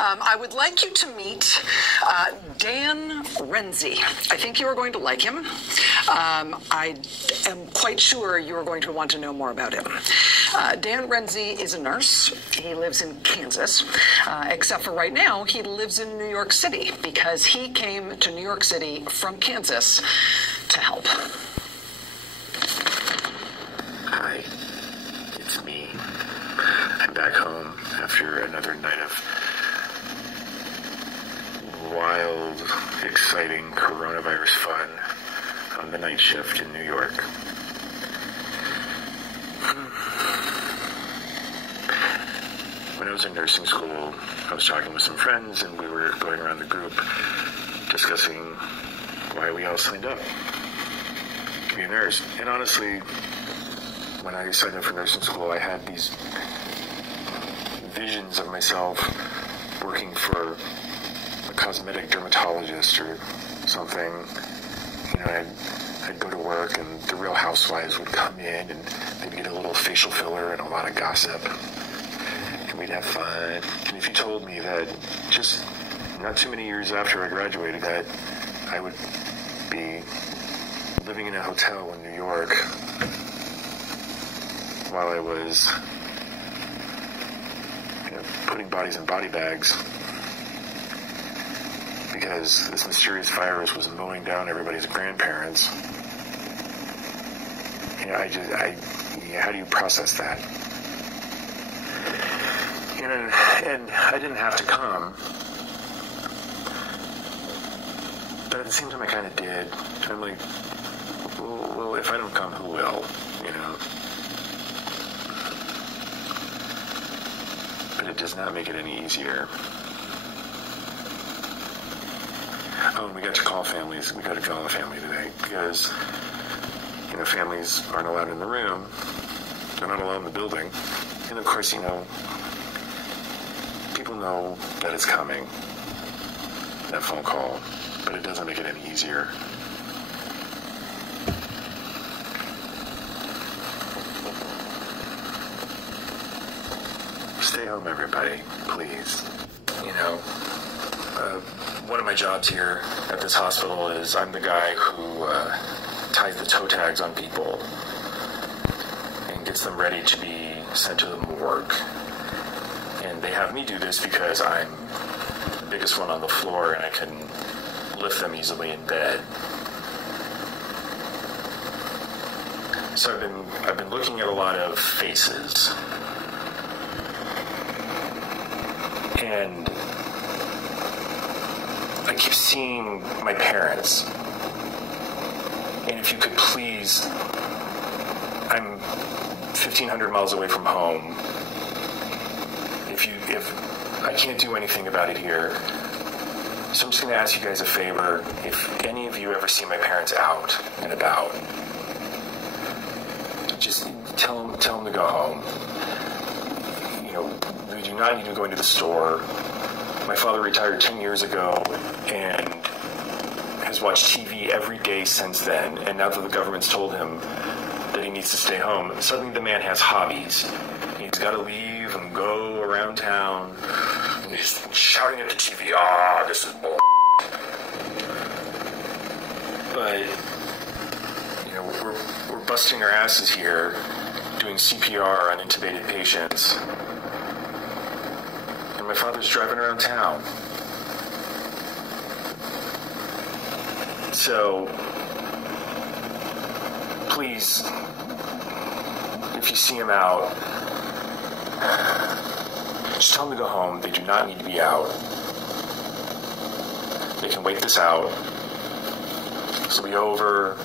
I would like you to meet Dan RENZI. I think you are going to like him. I am quite sure you are going to want to know more about him. Dan RENZI is a nurse. He lives in Kansas, except for right now, he lives in New York City because he came to New York City from Kansas to help. Hi, it's me. I'm back home after another night of wild, exciting coronavirus fun on the night shift in New York. When I was in nursing school, I was talking with some friends, and we were going around the group discussing why we all signed up to be a nurse. And honestly, when I signed up for nursing school, I had these visions of myself working for a cosmetic dermatologist or something. You know, I'd go to work and the Real Housewives would come in and they'd get a little facial filler and a lot of gossip. And we'd have fun. And if you told me that just not too many years after I graduated that I would be living in a hotel in New York while I was putting bodies in body bags because this mysterious virus was mowing down everybody's grandparents. How do you process that? And I didn't have to come, but at the same time I kind of did. I'm like, well, if I don't come, who will? You know. But it does not make it any easier. Oh, and we got to call families. We got to call a family today because, families aren't allowed in the room. They're not allowed in the building. And of course, people know that it's coming, that phone call, but it doesn't make it any easier. Stay home, everybody, please. One of my jobs here at this hospital is I'm the guy who ties the toe tags on people and gets them ready to be sent to the morgue. And they have me do this because I'm the biggest one on the floor and I can lift them easily in bed. So I've been looking at a lot of faces. And I keep seeing my parents. And if you could please, I'm 1,500 miles away from home. If I can't do anything about it here, so I'm just going to ask you guys a favor. If any of you ever see my parents out and about, just tell them to go home. We do not need to go into the store. My father retired 10 years ago and has watched TV every day since then. And now that the government's told him that he needs to stay home, suddenly the man has hobbies. He's got to leave and go around town. And he's shouting at the TV, this is bull. But, we're busting our asses here doing CPR on intubated patients. My father's driving around town. So, please, if you see him out, just tell him to go home. They do not need to be out. They can wait this out. This will be over.